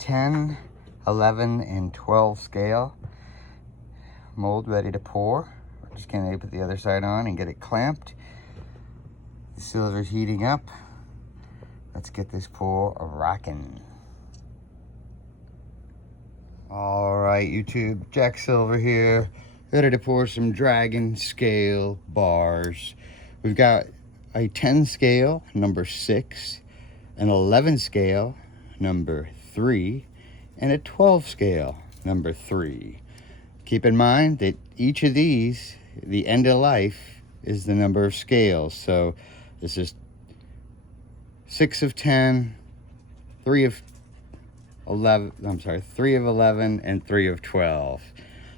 10, 11, and 12 scale. Mold ready to pour. We're just gonna put the other side on and get it clamped. The silver's heating up. Let's get this pour rocking. All right, YouTube, Jack Silver here, ready to pour some dragon scale bars. We've got a 10 scale, number 6, an 11 scale, number 3, and a 12 scale, number 3. Keep in mind that each of these, the end of life, is the number of scales. So this is 6 of 10, 3 of 11, I'm sorry, 3 of 11, and 3 of 12.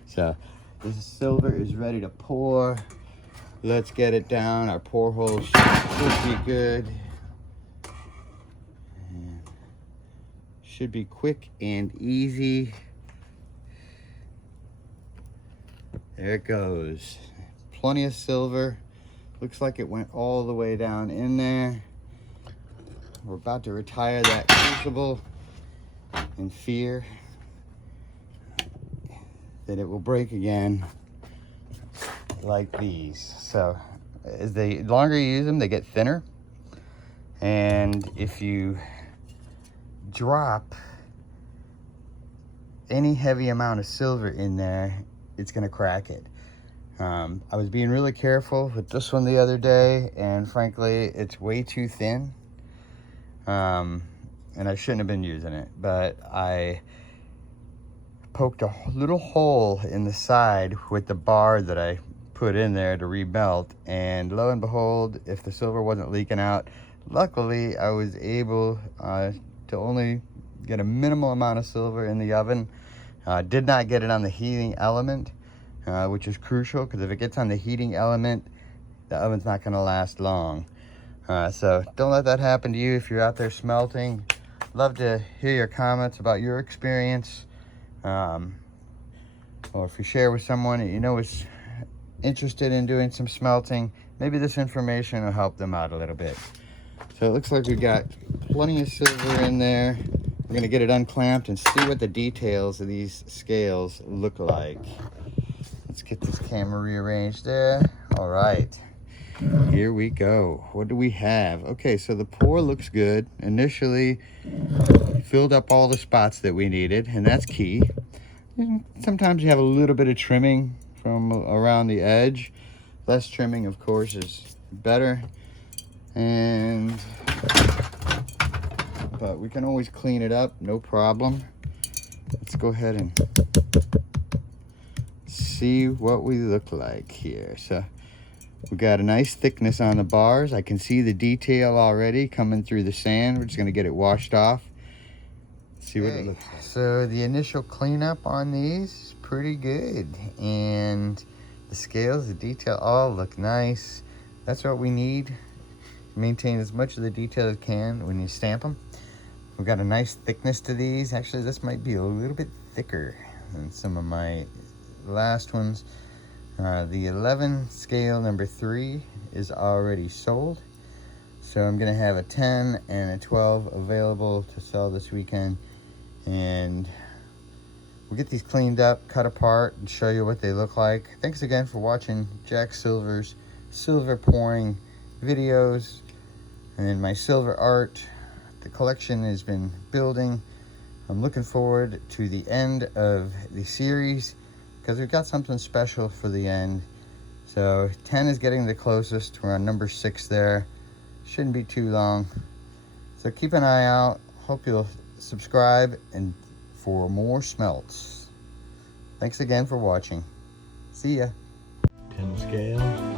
So this silver is ready to pour. Let's get it down. Our pour hole should be good. And should be quick and easy. There it goes. Plenty of silver. Looks like it went all the way down in there. We're about to retire that crucible in fear that it will break again like these. So as the longer you use them, they get thinner. And if you drop any heavy amount of silver in there, it's gonna crack it. I was being really careful with this one the other day, and frankly, it's way too thin. And I shouldn't have been using it, but I poked a little hole in the side with the bar that I put in there to remelt, and lo and behold, if the silver wasn't leaking out, luckily I was able to only get a minimal amount of silver in the oven. Did not get it on the heating element, which is crucial, because if it gets on the heating element, the oven's not going to last long. So don't let that happen to you if you're out there smelting. Love to hear your comments about your experience, or if you share with someone that you know is interested in doing some smelting, maybe this information will help them out a little bit. So it looks like we got plenty of silver in there. We're gonna get it unclamped and see what the details of these scales look like. Let's get this camera rearranged there. All right. Here we go. What do we have? Okay, so the pour looks good. Initially filled up all the spots that we needed, and that's key. And sometimes you have a little bit of trimming from around the edge. Less trimming, of course, is better. But we can always clean it up, no problem. Let's go ahead and see what we look like here. So we got a nice thickness on the bars. I can see the detail already coming through the sand. We're just gonna get it washed off. See what it looks like. So the initial cleanup on these is pretty good. And the scales, the detail, all look nice. That's what we need. Maintain as much of the detail as can when you stamp them. We've got a nice thickness to these. Actually, this might be a little bit thicker than some of my last ones. The 11 scale number 3 is already sold. So I'm gonna have a 10 and a 12 available to sell this weekend. And we'll get these cleaned up, cut apart, and show you what they look like. Thanks again for watching Jack Silver's silver pouring videos and my silver art. The collection has been building. I'm looking forward to the end of the series, because we've got something special for the end. So 10 is getting the closest. We're on number 6 there. Shouldn't be too long. So keep an eye out. Hope you'll subscribe and for more smelts. Thanks again for watching. See ya. 10 scale.